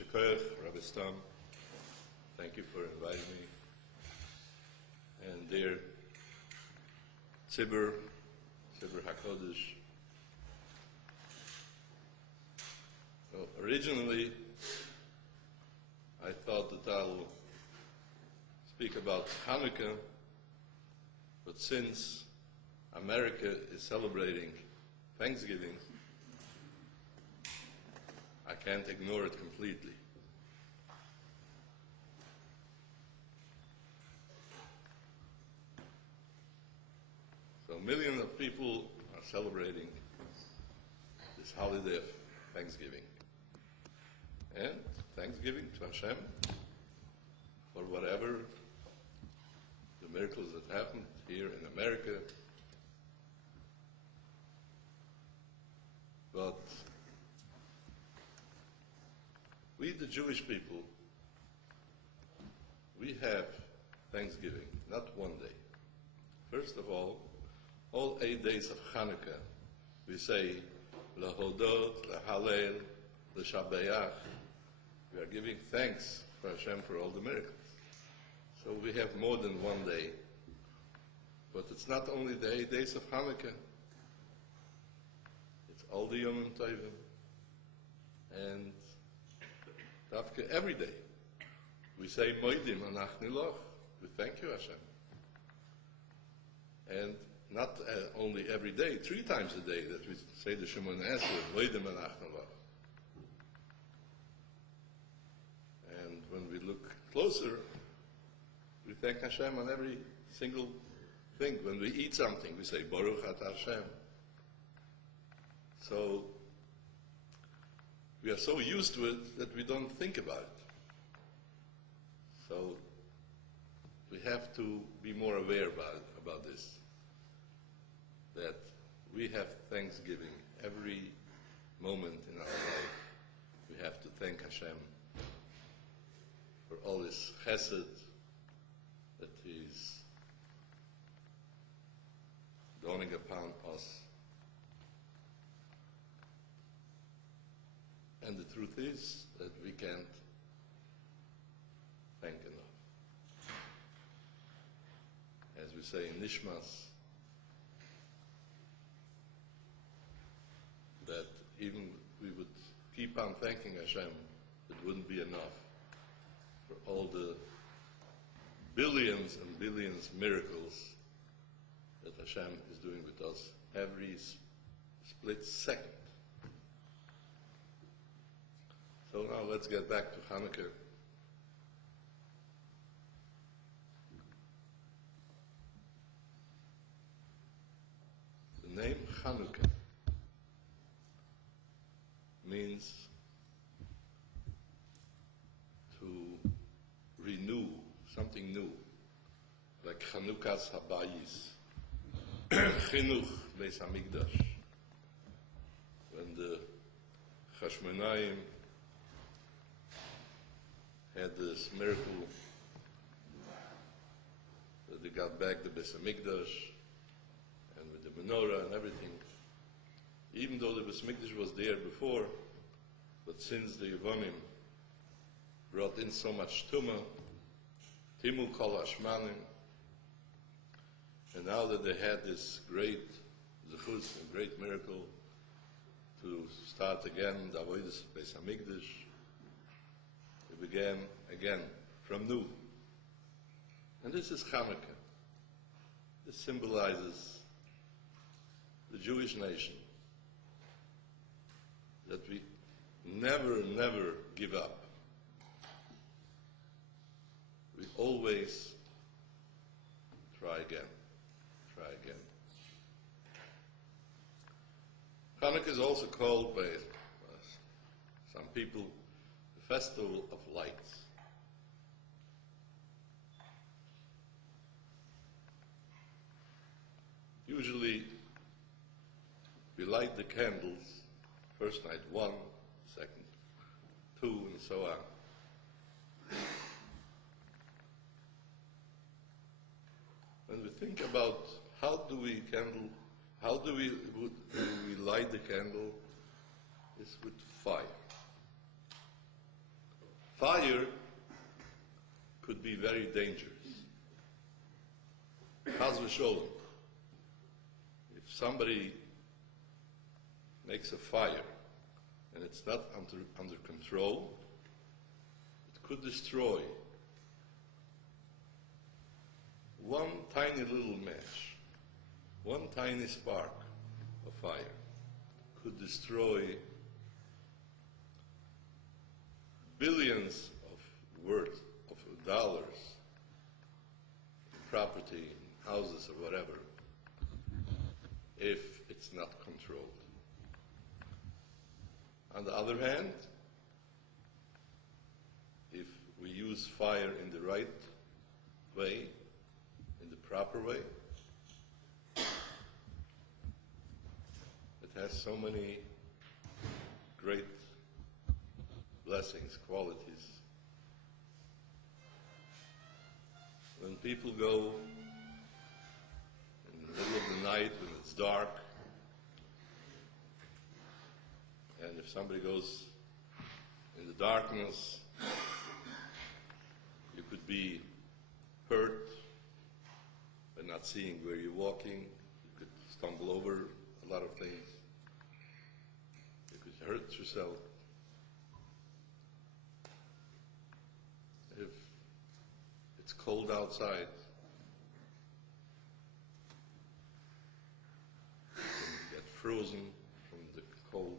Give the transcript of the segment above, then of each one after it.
Rebbe, thank you for inviting me. And dear Tzibur HaKodesh. Well, originally, I thought that I'll speak about Chanukah, but since America is celebrating Thanksgiving, I can't ignore it completely. So millions of people are celebrating this holiday of Thanksgiving. And Thanksgiving to Hashem for whatever the miracles that happened here in America. But we, the Jewish people, we have Thanksgiving, not one day. First of all 8 days of Chanukah, we say, Lahodot, Lahalel, L'Shabayach. We are giving thanks for Hashem for all the miracles. So we have more than one day. But it's not only the 8 days of Hanukkah. It's all the Yom Tovim. And Dafka every day. We say, Moedim Anachnu Loch. We thank you, Hashem. And not only every day, 3 times a day that we say the Shemona Esrei, Moedim Anachnu Loch. And when we look closer, we thank Hashem on every single thing. When we eat something, we say, Baruch Atah Hashem. So, we are so used to it that we don't think about it. So, we have to be more aware about this. That we have Thanksgiving every moment in our life. We have to thank Hashem for all this chesed that is dawning upon us. And the truth is that we can't thank enough. As we say in Nishmas, that even we would keep on thanking Hashem, it wouldn't be enough for all the billions and billions miracles that Hashem is doing with us every split second. So now let's get back to Hanukkah. The name Chanukah means to renew something new, like Chanukah's Habayis, Chinuch Beis Hamikdash. When the Chashmonaim had this miracle that they got back the Beis Hamikdash and with the menorah and everything, even though the Beis Hamikdash was there before, but since the Yevonim brought in so much tumah, Timul Kol Hashmanim, and now that they had this great zechus and great miracle to start again the Avodas Beis Hamikdash, they began again from new. And this is Chanukah. This symbolizes the Jewish nation, that we never give up. We always try again. Hanukkah is also called by some people the Festival of Lights. Usually, we light the candles, first night 1, second 2, and so on. When we think about how do we light the candle, is with fire. Fire could be very dangerous. Chas v'sholem. If somebody makes a fire and it's not under control, it could destroy one tiny little match, one tiny spark of fire could destroy billions of worth of dollars, property, houses or whatever, if it's not controlled. On the other hand, if we use fire in the right way, in the proper way, it has so many great blessings, qualities. When people go in the middle of the night when it's dark, and if somebody goes in the darkness, you could be hurt by not seeing where you're walking. You could stumble over a lot of things. You could hurt yourself. If it's cold outside, you can get frozen from the cold.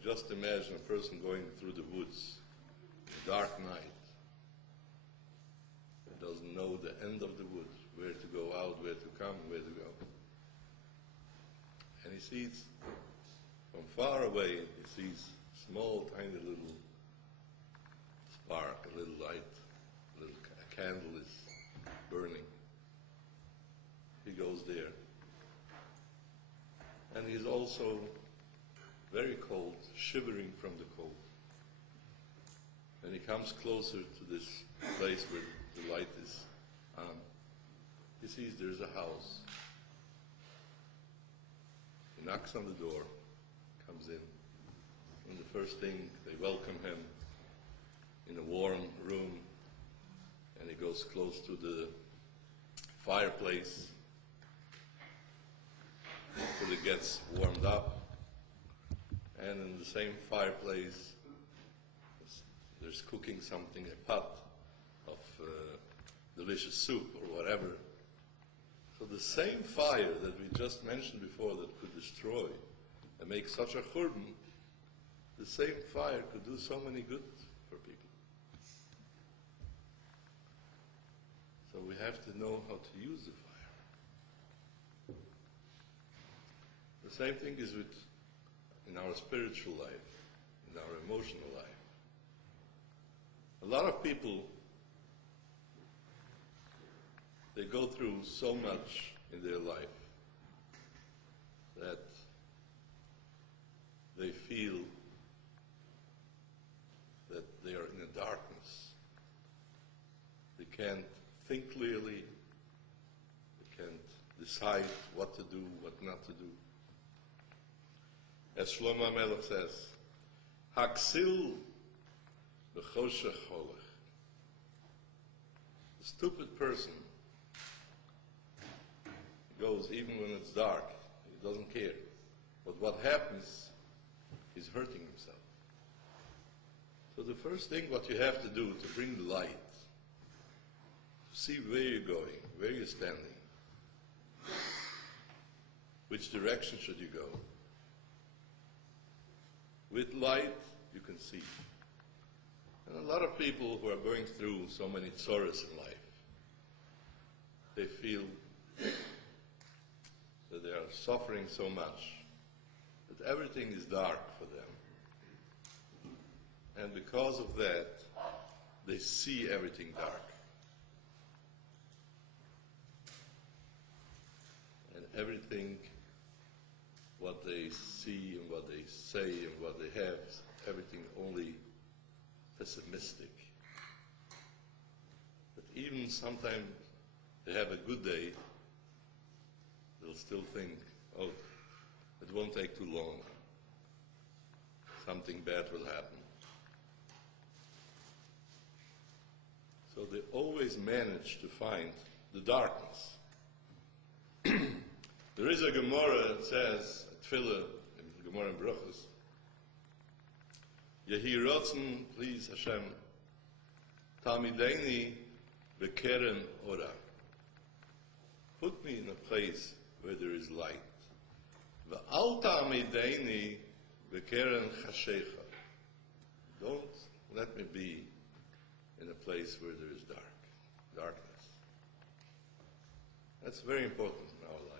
Just imagine a person going through the woods, a dark night, and doesn't know the end of the woods, where to go out, where to come, where to go. And he sees, from far away, he sees small, tiny little spark, a little light, a candle is burning. He goes there. And he's also very cold, shivering from the cold. And he comes closer to this place where the light is on. He sees there's a house. He knocks on the door, comes in. And the first thing, they welcome him in a warm room. And he goes close to the fireplace until it gets warmed up. And in the same fireplace, there's cooking something, a pot of delicious soup or whatever. So the same fire that we just mentioned before that could destroy and make such a churban, the same fire could do so many good for people. So we have to know how to use the fire. The same thing is in our spiritual life, in our emotional life. A lot of people, they go through so much in their life that they feel that they are in a darkness. They can't think clearly. They can't decide what to do, what not to do. As Shlomo HaMelech says, Haksil b'choshech holech. The stupid person goes even when it's dark. He doesn't care. But what happens, he's hurting himself. So the first thing what you have to do to bring the light, to see where you're going, where you're standing, which direction should you go. With light, you can see. And a lot of people who are going through so many tzoros in life, they feel that they are suffering so much that everything is dark for them. And because of that, they see everything dark. And everything, what they see and what they say and what they have, everything only pessimistic. But even sometimes they have a good day, they'll still think, oh, it won't take too long. something bad will happen. So they always manage to find the darkness. There is a Gemara that says, Tefillah, in Gemara in Brachos, Yehi Rotzen, please Hashem, Talmideini bekeren ora. Put me in a place where there is light. V'al talmideini bekeren chashecha. Don't let me be in a place where there is darkness. That's very important in our lives.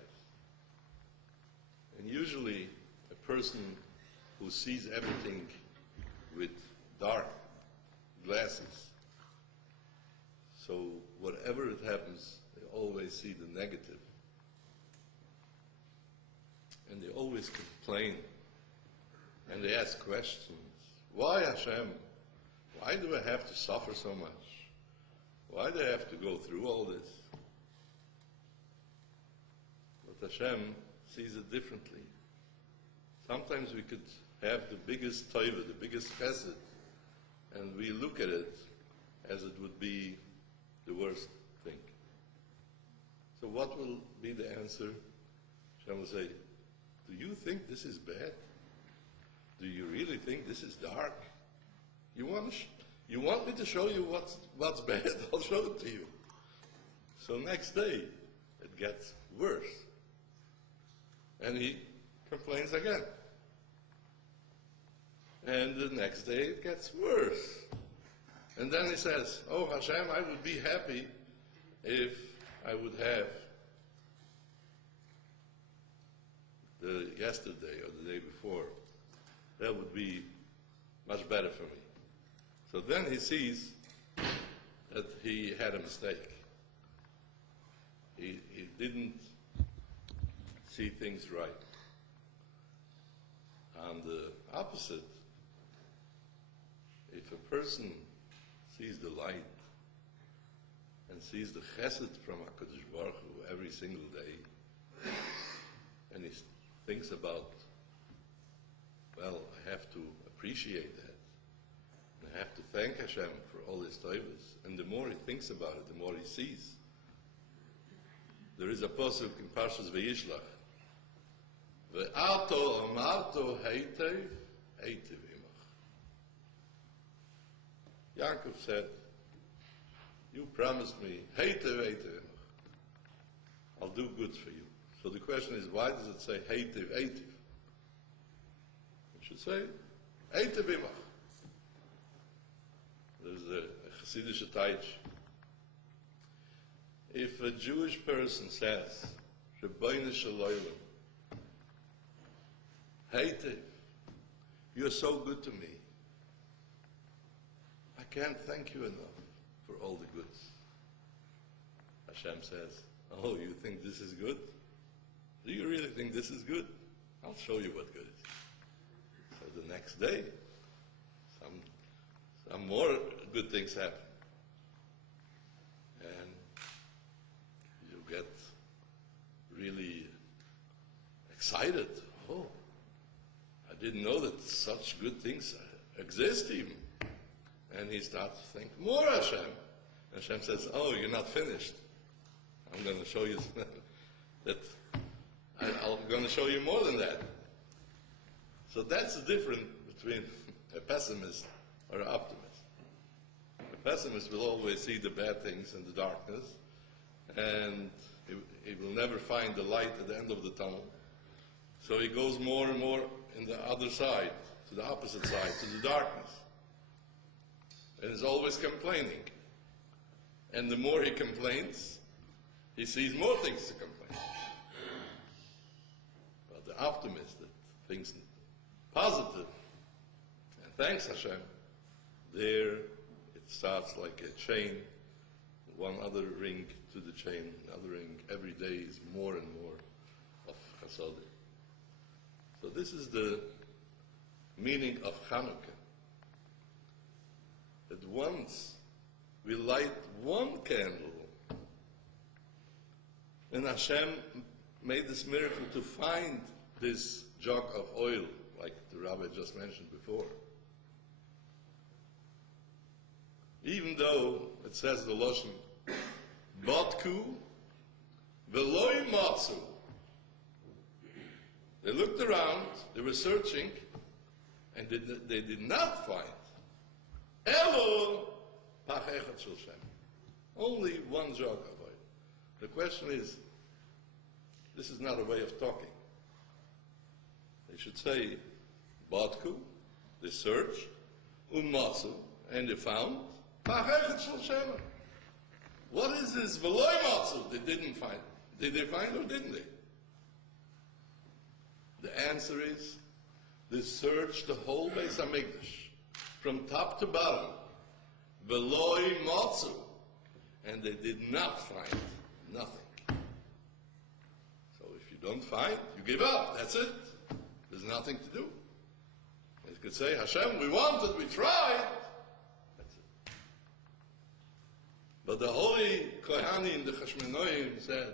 And usually a person who sees everything with dark glasses, so whatever it happens, they always see the negative. And they always complain. And they ask questions. Why Hashem? Why do I have to suffer so much? Why do I have to go through all this? But Hashem sees it differently. Sometimes we could have the biggest taiva, the biggest chesed, and we look at it as it would be the worst thing. So what will be the answer? Hashem will say, do you think this is bad? Do you really think this is dark? You want me to show you what's bad? I'll show it to you. So next day, it gets worse. And he complains again. And the next day, it gets worse. And then he says, oh Hashem, I would be happy if I would have the yesterday or the day before. That would be much better for me. So then he sees that he had a mistake. He didn't see things right. On the opposite, if a person sees the light and sees the chesed from HaKadosh Baruch Hu every single day, and he thinks about, well, I have to appreciate that. And I have to thank Hashem for all his taivas. And the more he thinks about it, the more he sees. There is a pasuk in Parshas Vayishlach. Ve'ato amarto heitev, heitev imach. Yaakov said, you promised me, heitev, heitev imach. I'll do good for you. So the question is, why does it say heitev, heitev? It should say, heitev imach. There's a Chassidish taich. If a Jewish person says, Rebbeinu Shalom, Heitev, you're so good to me. I can't thank you enough for all the goods. Hashem says, oh, you think this is good? Do you really think this is good? I'll show you what good is. So the next day, some more good things happen. And you get really excited. Oh, I didn't know that such good things exist even. And he starts to think, more Hashem. Hashem says, oh, you're not finished. I'm going to show you that I'm going to show you more than that. So that's the difference between a pessimist or an optimist. A pessimist will always see the bad things and the darkness, and he will never find the light at the end of the tunnel. So he goes more and more in the other side, to the opposite side, to the darkness. And is always complaining. And the more he complains, he sees more things to complain. But the optimist that thinks positive and thanks Hashem, there it starts like a chain, one other ring to the chain, another ring. Every day is more and more of chesed. So this is the meaning of Chanukah. That once we light one candle, and Hashem made this miracle to find this jug of oil, like the rabbi just mentioned before. Even though it says the Lashon, Batku Veloi Matsu. They looked around, they were searching, and they did not find Elo Pach Echad Shel Shem. Only one jug of oil. The question is, this is not a way of talking. They should say, Batku, they searched, Matsu, and they found Pach Echad Shel Shem. What is this Veloi Matsu? They didn't find. Did they find or didn't they? The answer is, they searched the whole Beis HaMikdash, from top to bottom, Veloi Matsu, and they did not find nothing. So if you don't find, you give up. That's it. There's nothing to do. You could say, Hashem, we wanted, we tried. That's it. But the holy Kohanim, the Chashmonaim, said,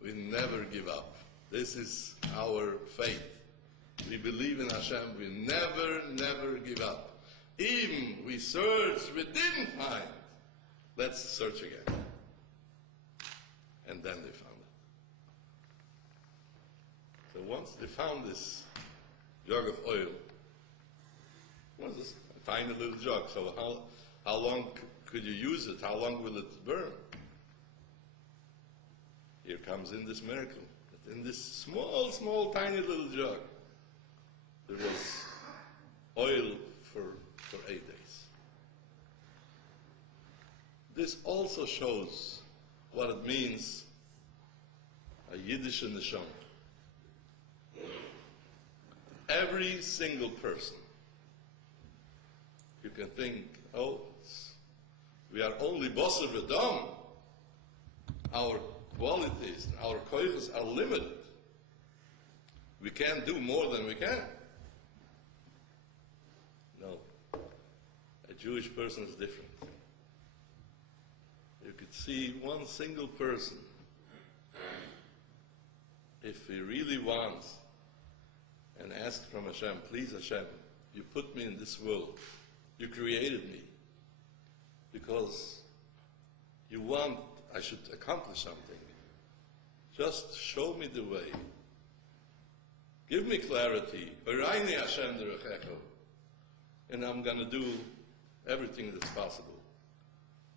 we never give up. This is our faith. We believe in Hashem. We never give up. Even we searched, we didn't find. Let's search again. And then they found it. So once they found this jug of oil, it was just a tiny little jug. So how long could you use it? How long will it burn? Here comes in this miracle. In this small, tiny little jug, there was oil for 8 days. This also shows what it means, a Yiddish neshama. Every single person, you can think, oh, we are only basar v'dam. Our qualities, our koiches are limited. We can't do more than we can. No. A Jewish person is different. You could see one single person, if he really wants, and ask from Hashem, please Hashem, you put me in this world. You created me. Because you want I should accomplish something. Just show me the way. Give me clarity. And I'm going to do everything that's possible.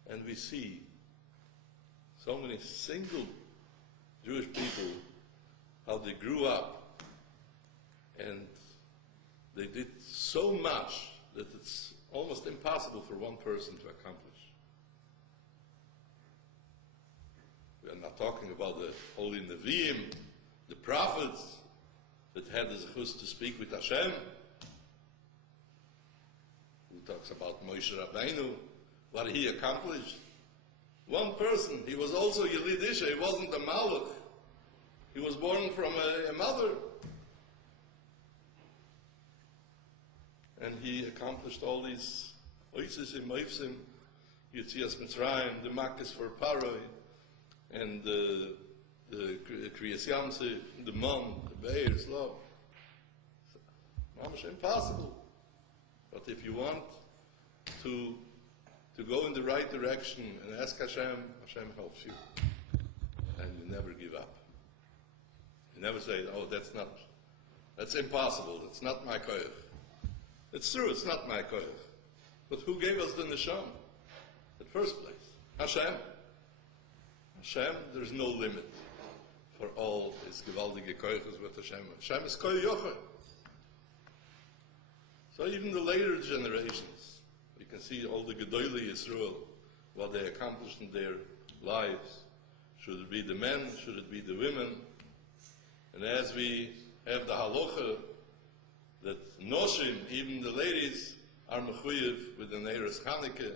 And we see so many single Jewish people, how they grew up, and they did so much that it's almost impossible for one person to accomplish. We are not talking about the holy Nevi'im, the prophets that had the zechus to speak with Hashem. Who talks about Moshe Rabbeinu, what he accomplished. One person, he was also Yelid Isha, he wasn't a Malach. He was born from a mother. And he accomplished all these Oisesim, Oifsim, Yetzias Mitzrayim, the Makkos for Paroi, and the Kriyas Yamsef, the Mon, the Be'er, Slav. Mamash, impossible. But if you want to go in the right direction and ask Hashem, Hashem helps you. And you never give up. You never say, oh, that's impossible, that's not my koyach. It's true, it's not my koyach. But who gave us the neshama? In the first place, Hashem. Hashem, there's no limit for all his gewaldige koyachas with Hashem. Hashem is koy yochel. So even the later generations, we can see all the Gedolei Yisrael, what they accomplished in their lives. Should it be the men? Should it be the women? And as we have the halacha that noshim, even the ladies, are mechuyev with the Neiros Chanukah,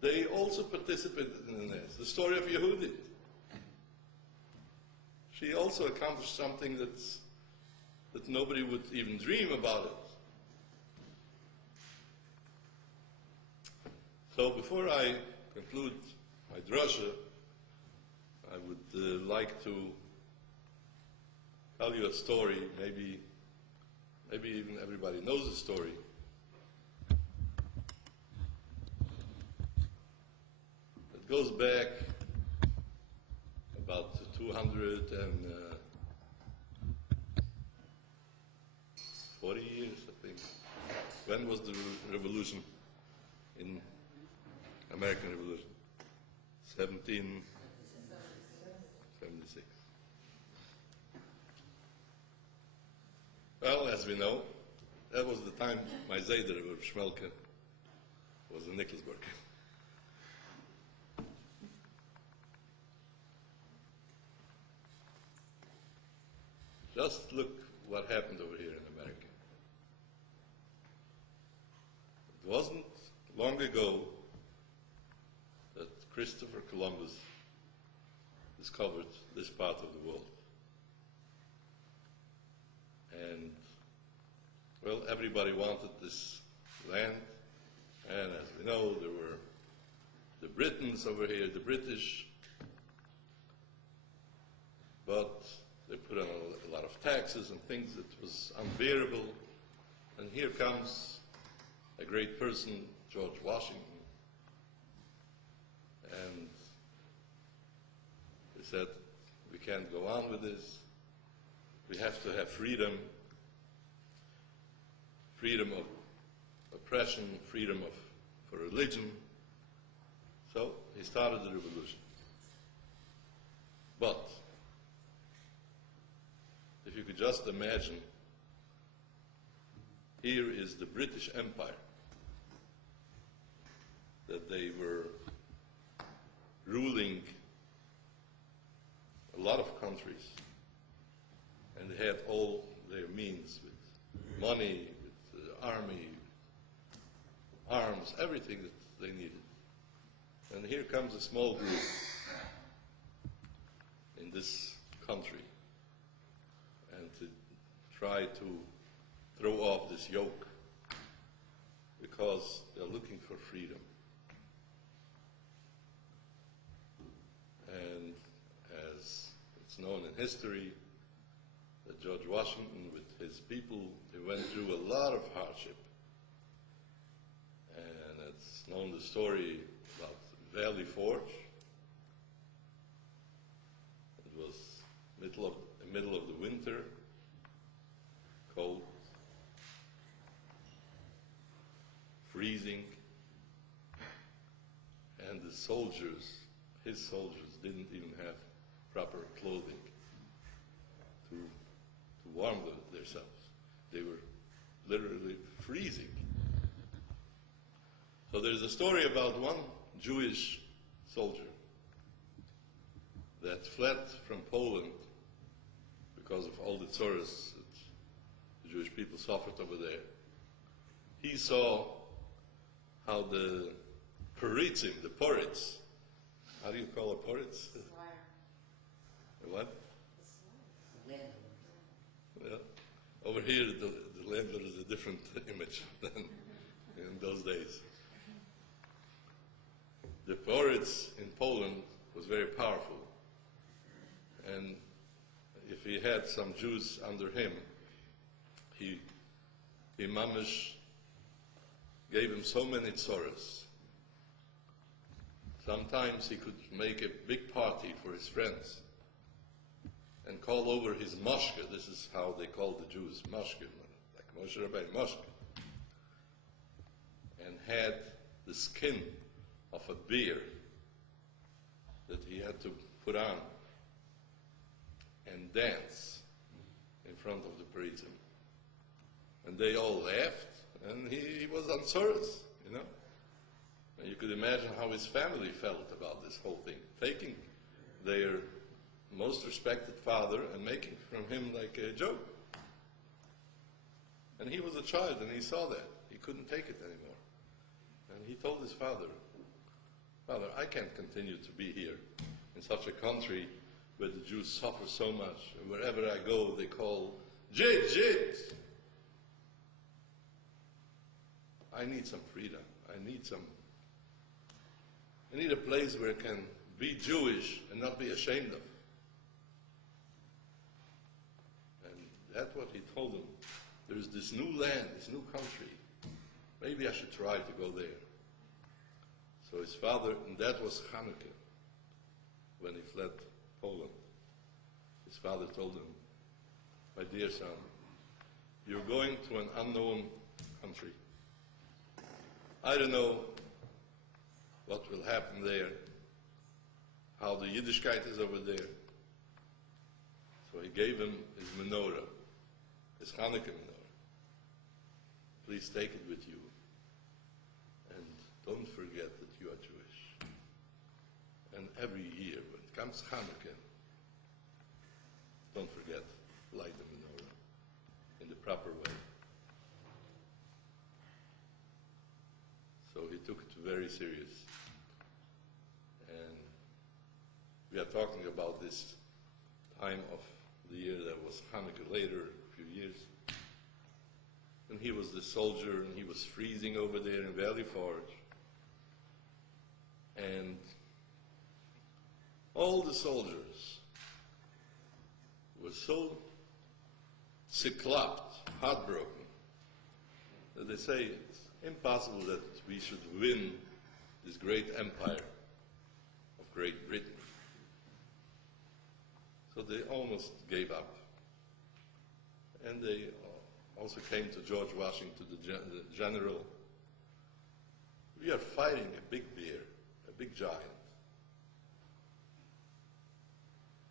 they also participated in the Nes. The story of Yehudit. She also accomplished something that nobody would even dream about it. So before I conclude my drasha, I would like to tell you a story. Maybe even everybody knows the story. It goes back about 240 years, I think. When was the revolution in American Revolution? 1776. Well, as we know, that was the time my Zayder of Schmelke was in Nikolsburg. Just look what happened over here in America. It wasn't long ago that Christopher Columbus discovered this part of the world. And, well, everybody wanted this land, and as we know, there were the Britons over here, the British, but they put on a lot of taxes and things that was unbearable. And here comes a great person, George Washington, and he said, we can't go on with this. We have to have freedom, freedom of oppression, freedom for religion. So he started the revolution. But if you could just imagine, here is the British Empire, that they were ruling a lot of countries, and they had all their means with money, with the army, arms, everything that they needed. And here comes a small group in this country, and to try to throw off this yoke, because they're looking for freedom. And as it's known in history, that George Washington with his people, they went through a lot of hardship. And it's known the story about Valley Forge. It was middle of the winter, cold, freezing, and the soldiers, his soldiers, didn't even have proper clothing to warm themselves. They were literally freezing. So there's a story about one Jewish soldier that fled from Poland because of all the tzores that the Jewish people suffered over there. He saw how the Poritzim, the Poritz, how do you call it Poritz? What? Well, over here, the landlord is a different image than in those days. The Poritz in Poland was very powerful. And if he had some Jews under him, he mamish gave him so many tzores. Sometimes he could make a big party for his friends and call over his mashke. This is how they called the Jews, mashke, like Moshe Rabbeinu, mashke. And had the skin of a bear that he had to put on and dance in front of the Poritzim. And they all laughed, and he was on tzores, you know. And you could imagine how his family felt about this whole thing, taking their most respected father and making from him like a joke. And he was a child, and he saw that. He couldn't take it anymore. And he told his father, Father, I can't continue to be here in such a country where the Jews suffer so much, and wherever I go they call, Jid, Jid! I need some freedom. I need a place where I can be Jewish and not be ashamed of. And that's what he told him. There's this new land, this new country. Maybe I should try to go there. So his father, and that was Chanukah, when he fled Poland. His father told him, my dear son, you're going to an unknown country. I don't know what will happen there, how the Yiddishkeit is over there. So he gave him his menorah, his Chanukah menorah. Please take it with you. And don't forget that you are Jewish. And every year, when it comes Chanukah, don't forget, light the menorah in the proper way. So he took it very serious. And we are talking about this time of the year that was Hanukkah later, a few years. And he was the soldier, and he was freezing over there in Valley Forge. And all the soldiers were so cyclopped, heartbroken, that they say it's impossible that we should win this great empire of Great Britain. So they almost gave up. And they also came to George Washington, the general. We are fighting a big bear, a big giant.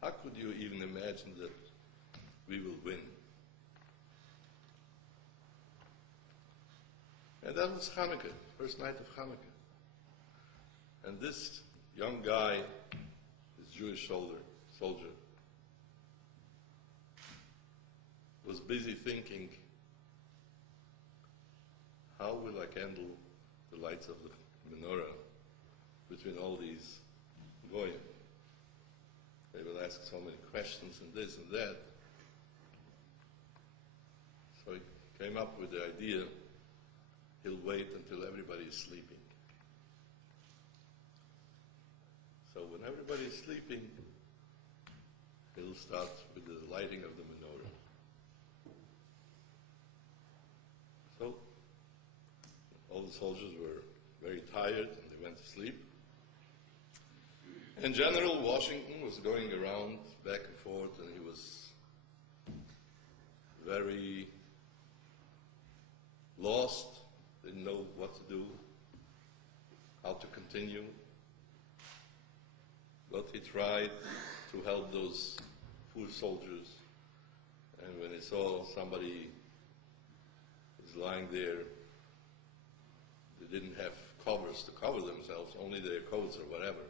How could you even imagine that we will win? And that was Hanukkah, first night of Hanukkah. And this young guy, this Jewish soldier, was busy thinking, how will I handle the lights of the menorah between all these goyim? They will ask so many questions and this and that. So he came up with the idea, he'll wait until everybody is sleeping. So when everybody is sleeping, he'll start with the lighting of the menorah. So all the soldiers were very tired and they went to sleep. And General Washington was going around back and forth, and he was very lost, didn't know what to do, how to continue. But he tried to help those poor soldiers. And when he saw somebody is lying there, they didn't have covers to cover themselves, only their coats or whatever.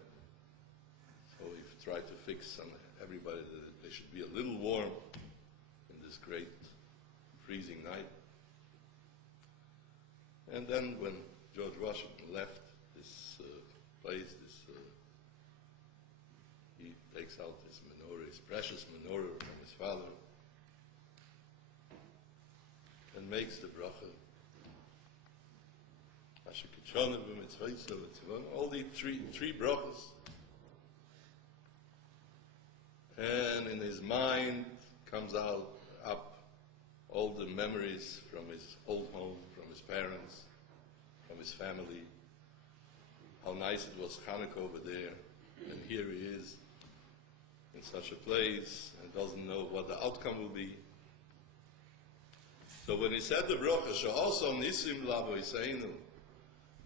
So he tried to fix on everybody that they should be a little warm in this great freezing night. And then when George Washington left this place, he takes out his menorah, his precious menorah from his father, and makes the bracha. All the three brachas. And in his mind comes up all the memories from his old home, from his parents, from his family, how nice it was Chanukah over there, and here he is in such a place and doesn't know what the outcome will be. So when he said the bracha, she'asam nisim la'avoseinu,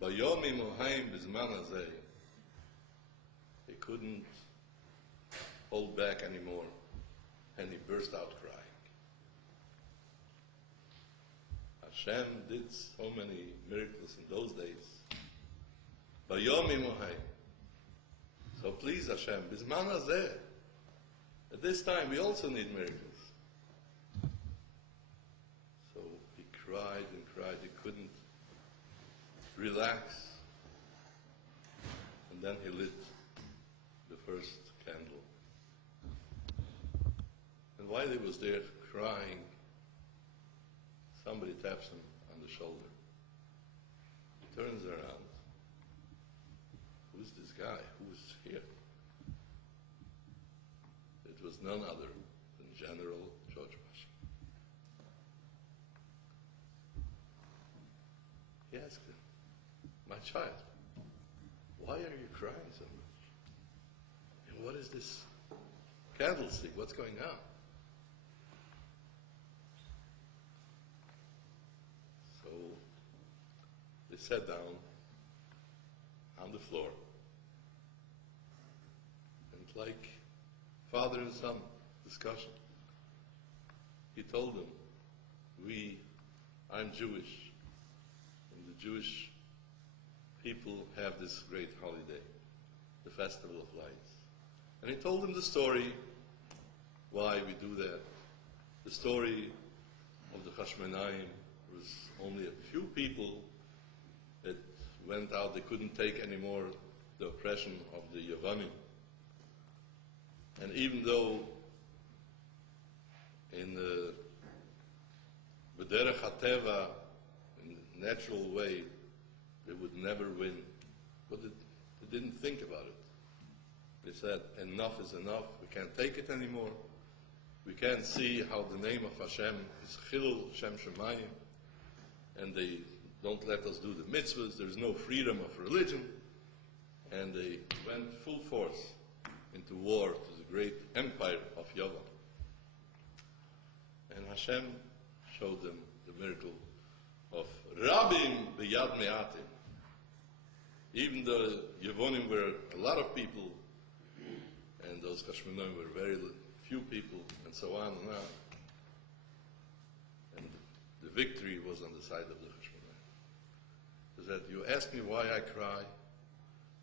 bayomim u'haim bizman hazeh, he couldn't hold back anymore, and he burst out crying. Hashem did so many miracles in those days. Bayomim u'haim. So please Hashem, bizman hazeh. At this time we also need miracles. So he cried and cried, he couldn't relax. And then he lit the first candle. And while he was there crying, somebody taps him on the shoulder. He turns around. Who's this guy? Who's here? none other than General George Washington. He asked him, "My child, why are you crying so much? And what is this candlestick? What's going on?" So they sat down on the floor, and like father and son discussion, he told them, I'm Jewish, and the Jewish people have this great holiday, the Festival of Lights. And he told them the story, why we do that. The story of the Hashmonaim was only a few people that went out, they couldn't take anymore the oppression of the Yavanim. And even though in the B'derech HaTeva, in the natural way, they would never win, but they didn't think about it. They said, enough is enough, we can't take it anymore. We can't see how the name of Hashem is Chilul Shem Shemayim, and they don't let us do the mitzvahs, there's no freedom of religion, and they went full force into war to the great empire of Yavam. And Hashem showed them the miracle of Rabim B'yad Me'atim. Even though Yavonim were a lot of people, and those Hashmonaim were very few people, and so on and on. And the victory was on the side of the Hashmonaim. Is that you ask me why I cry?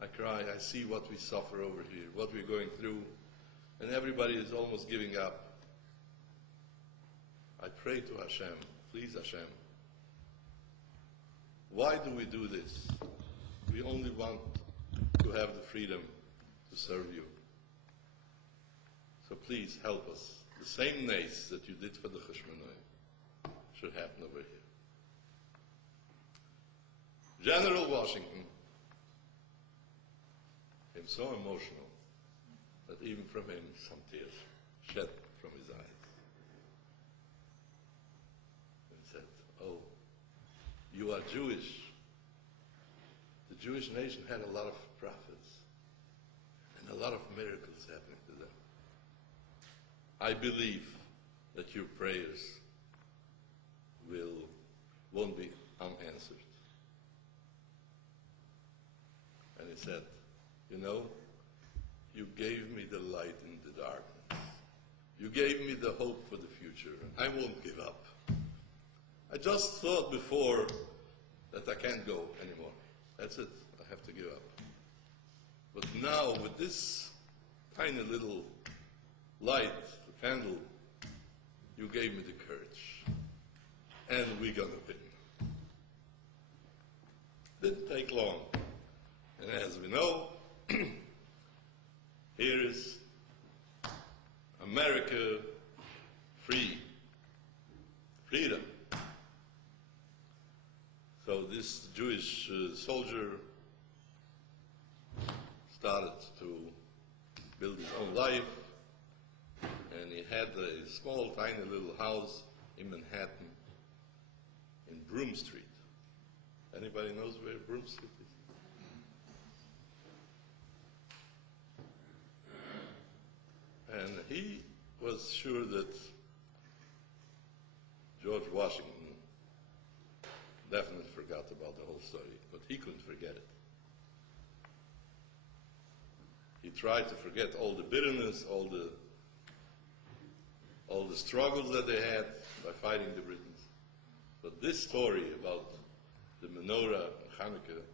I cry, I see what we suffer over here, what we're going through, and everybody is almost giving up. I pray to Hashem, please Hashem, why do we do this? We only want to have the freedom to serve you. So please help us. The same nace that you did for the Hashmonaim should happen over here. General Washington became so emotional that even from him some tears shed from his eyes. And said, "Oh, you are Jewish. The Jewish nation had a lot of prophets and a lot of miracles happening to them. I believe that your prayers won't be unanswered." And he said, "You know, you gave me the light in the darkness. You gave me the hope for the future. I won't give up. I just thought before that I can't go anymore. That's it, I have to give up. But now with this tiny little light, the candle, you gave me the courage. And we're gonna win." Didn't take long. And as we know, here is America free. Freedom. So this Jewish soldier started to build his own life, and he had a small, tiny little house in Manhattan, in Broome Street. Anybody knows where Broome Street is? And he was sure that George Washington definitely forgot about the whole story, but he couldn't forget it. He tried to forget all the bitterness, all the struggles that they had by fighting the Britons. But this story about the menorah and Chanukah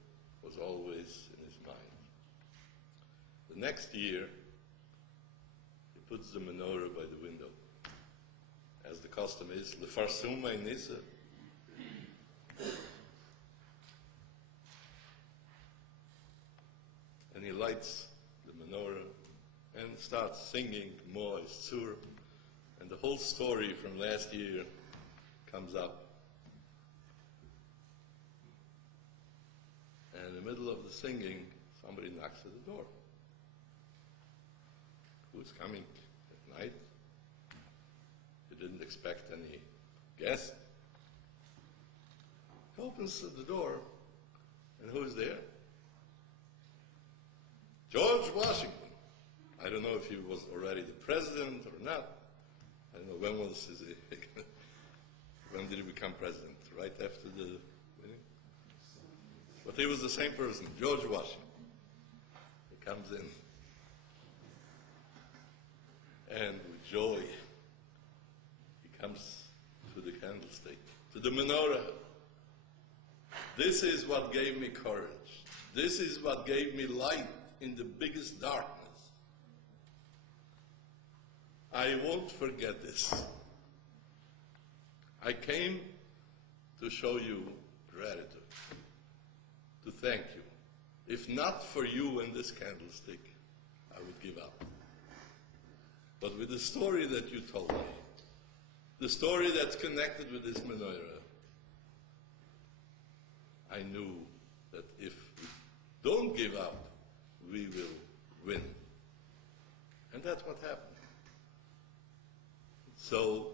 was always in his mind. The next year, he puts the menorah by the window. As the custom is, lefarsum ein nisa. And he lights the menorah and starts singing Mo Sur, and the whole story from last year comes up. And in the middle of the singing, somebody knocks at the door. Who's coming at night? expect any guest. He opens the door, and who is there? George Washington. I don't know if he was already the president or not. I don't know, when did he become president? Right after the winning? But he was the same person, George Washington. He comes in. And with joy, he comes to the candlestick, to the menorah. This is what gave me courage. This is what gave me light in the biggest darkness. I won't forget this. I came to show you gratitude, to thank you. If not for you and this candlestick, I would give up. But with the story that you told me, the story that's connected with this menorah, I knew that if we don't give up, we will win. And that's what happened. So,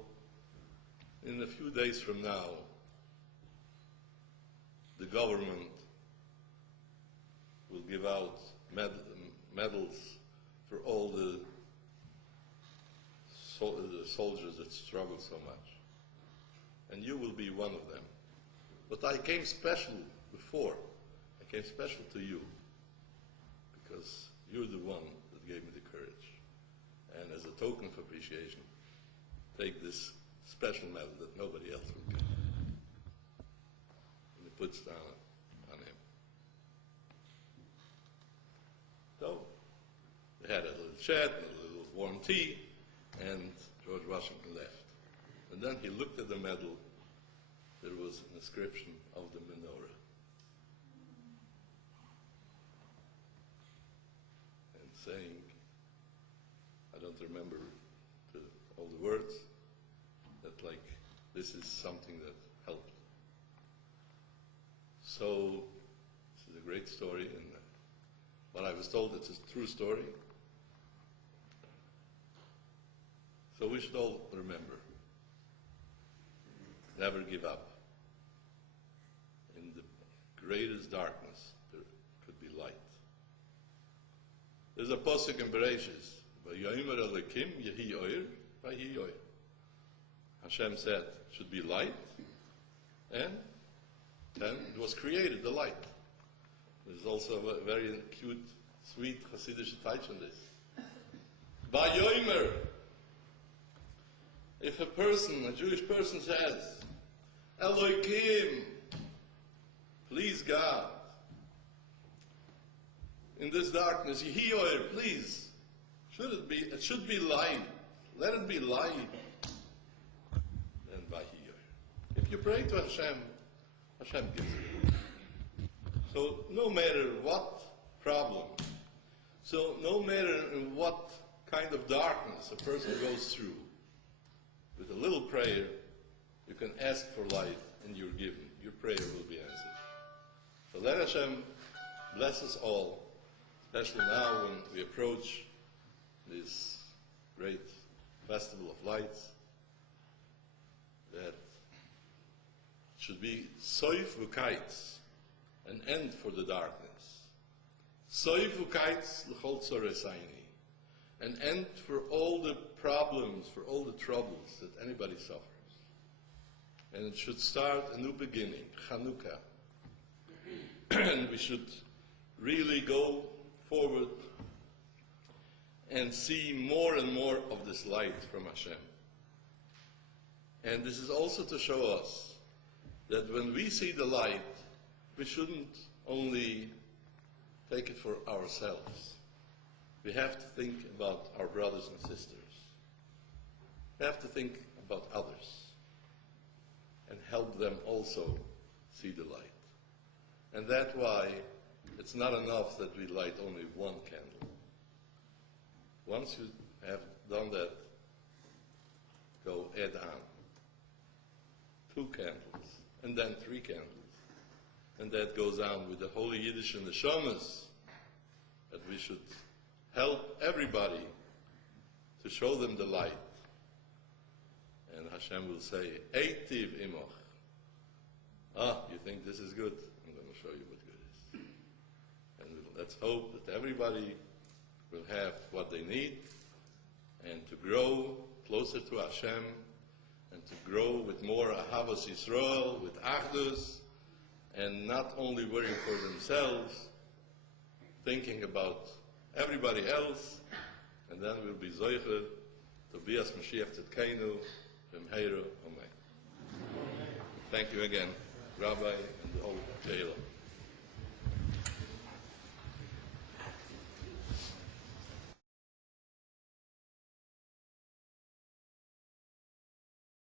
in a few days from now, the government will give out medals for all the soldiers that struggle so much. And you will be one of them. But I came special before. I came special to you because you're the one that gave me the courage. And as a token of appreciation, take this special medal that nobody else will get. And he puts down on him. So, they had a little chat, a little warm tea, and George Washington left. And then he looked at the medal. There was an inscription of the menorah. And saying, I don't remember all the words, that like, this is something that helped. So, this is a great story, and what I was told, it's a true story. So we should all remember, never give up. In the greatest darkness, there could be light. There's a pasuk in Bereshis, "Vayomer Elokim yehi oir, vayi oir." Hashem said, should be light, and then it was created, the light. There's also a very cute, sweet Hasidic touch on this. Vayomer. If a person, a Jewish person says, Elohim, please God, in this darkness, Yehi Oir, please, it should be light, let it be light, then Vahi Oir. If you pray to Hashem, Hashem gives it. So no matter what problem, so no matter in what kind of darkness a person goes through, with a little prayer, you can ask for light and you're given. Your prayer will be answered. So let Hashem bless us all, especially now when we approach this great festival of lights, that should be Soif V'Kaitz, an end for the darkness. Soif V'Kaitz L'chol Tzoresaini, an end for all the problems, for all the troubles that anybody suffers. And it should start a new beginning, Chanukah. And we should really go forward and see more and more of this light from Hashem. And this is also to show us that when we see the light, we shouldn't only take it for ourselves. We have to think about our brothers and sisters. We have to think about others and help them also see the light. And that's why it's not enough that we light only one candle. Once you have done that, go add on 2 candles, and then 3 candles. And that goes on with the holy Yiddish and the Neshamas, that we should help everybody to show them the light. and Hashem will say, Eitiv imoch. Ah, you think this is good? I'm going to show you what good is. And let's hope that everybody will have what they need, and to grow closer to Hashem, and to grow with more Ahavas Yisrael, with Achdus, and not only worrying for themselves, thinking about everybody else, and then we'll be Zoiche to be as Mashiach Tzidkeinu, B'mheira Amen. Thank you again, Rabbi and the whole Kehillat.